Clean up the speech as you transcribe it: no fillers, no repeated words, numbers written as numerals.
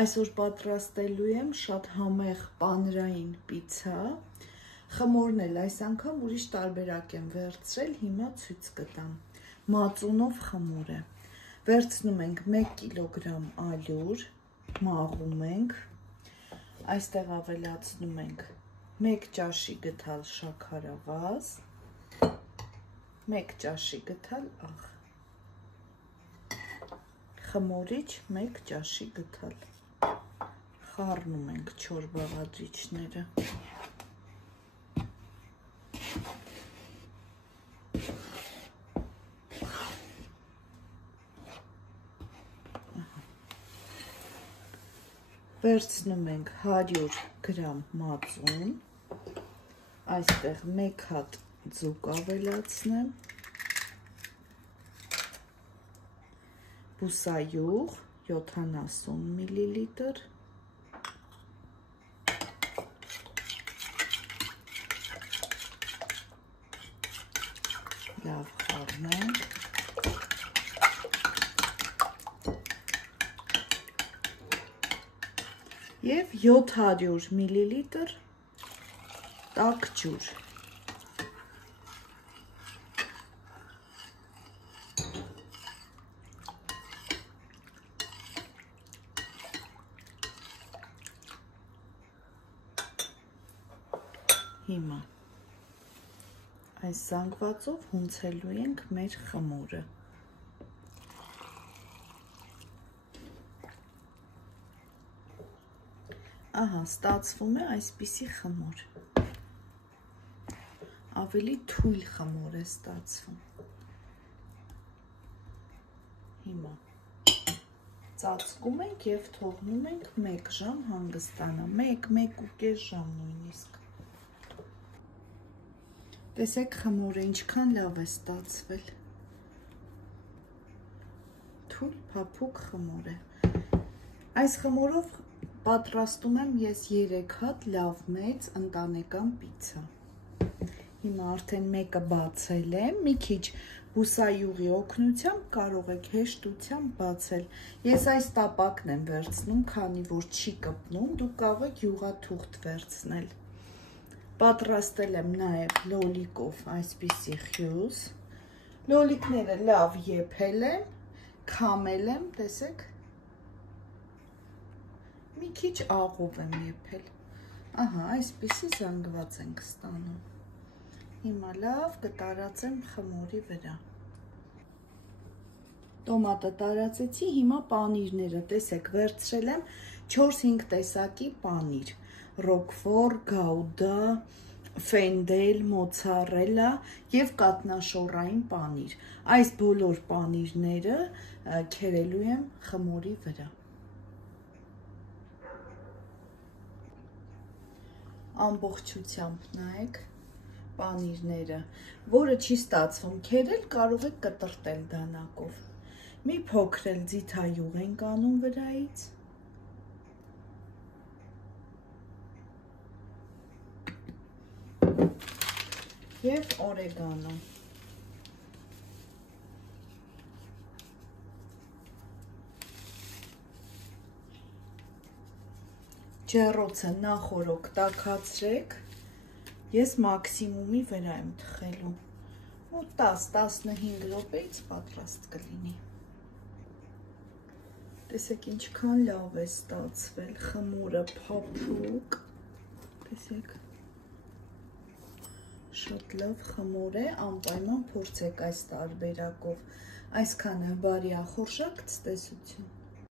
Այսօր պատրաստելու եմ շատ համեղ պանրային պիցցա։ Խմորն էլ այս անգամ ուրիշ տարբերակ եմ վերցրել, հիմա ցույց կտամ։ Մածունով խմոր է։ Վերցնում ենք 1 կիլոգրամ ալյուր, մաղում ենք։ Այստեղ ավելացնում ենք 1 ճաշի գթալ շաքարավազ, 1 ճաշի գթալ աղ, խմորիչ 1 ճաշի գթալ։ Խառնում ենք 4 բաղադրիչները։ Վերցնում ենք 100 գրամ մածուն, այստեղ 1 հատ ձուկ ավելացնեմ, բուսայուղ 70 մլ, լավ խառնենք, և 700 մլ տաք ջուր։ Հիմա այս զանգվածով հունցելու ենք մեր խմորը։ Ահա, ստացվում է այսպիսի խմոր։ Ավելի թույլ խմոր է ստացվում։ Հիմա ծածկում ենք և թողնում ենք 1 ժամ հանգստանա, 1-1.5 ժամ նույնիսկ։ Տեսեք խմորը ինչքան լավ է ստացվել։ Թույլ փափուկ խմոր է։ Այս խմորով պատրաստում եմ ես 3 հատ լավ մեծ ընտանեկան պիցցա։ Հիմա արդեն մեկը բացել եմ, մի քիչ բուսայուղի օգնությամբ կարող եք հեշտությամբ բացել։ Ես այս տապակն եմ վերցնում, քանի որ չի կպնում, դուք կարող եք յուղաթուղթ վերցնել։ Պատրաստել եմ նաև լոլիկով այսպիսի խյուզ։ Լոլիկները լավ եփել եմ, քամել եմ, տեսեք։ Մի քիչ աղով եմ եփել։ Ահա, այսպիսի զանգված ենք ստանում։ Հիմա լավ կտարածեմ խմորի վրա։ Տոմատը տարածեցի, հիմա պանիրները, տեսեք, վերցրել եմ 4-5 տեսակի պանիր։ Ռոկֆոր, գաուդա, ֆենդել, մոցարելա և կատնաշոռային պանիր։ Այս բոլոր պանիրները քերելու եմ խմորի վրա։ Ամբողջությամբ նայեք պանիրները, որը չի ստացվում քերել, կարող եք կտրտել դանակով։ Մի փոքր էլ ձիթայուղ ենք անում վրայից։ Եվ օրեգանո։ Ջեռոցը նախօրոք տաքացրեք, ես մաքսիմումի վրա եմ թխելու, ու 10-15 րոպեից պատրաստ կլինի։ Տեսեք ինչքան լավ է ստացվել, խմորը փափուկ, տեսեք, շատ լավ խմոր է, անպայման փորձեք այս տարբերակով, այսքանը բարի ախորժակ, ցտեսություն։